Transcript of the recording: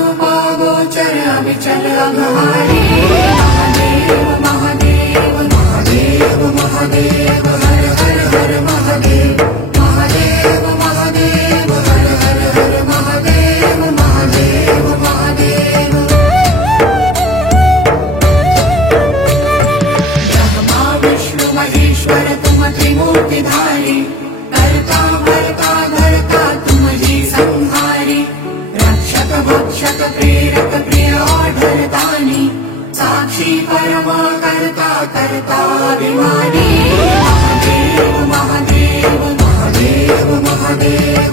रूपा गोचर अविचल अघहारी। महादेव महादेव महादेव महादेव हर हर हर महादेव। महादेव महादेव हर हर हर महादेव। महादेव महादेव। ब्रह्मा विष्णु महेश्वर तुम त्रिमूर्तिधारी। कर्ता भर्ता धर्ता तुम ही संहारी। रक्षक भक्षक प्रेरक प्रिय आढरतानी। साक्षी परम कर्ता कर्ताभिमानी। महादेव महादेव महादेव महादेव।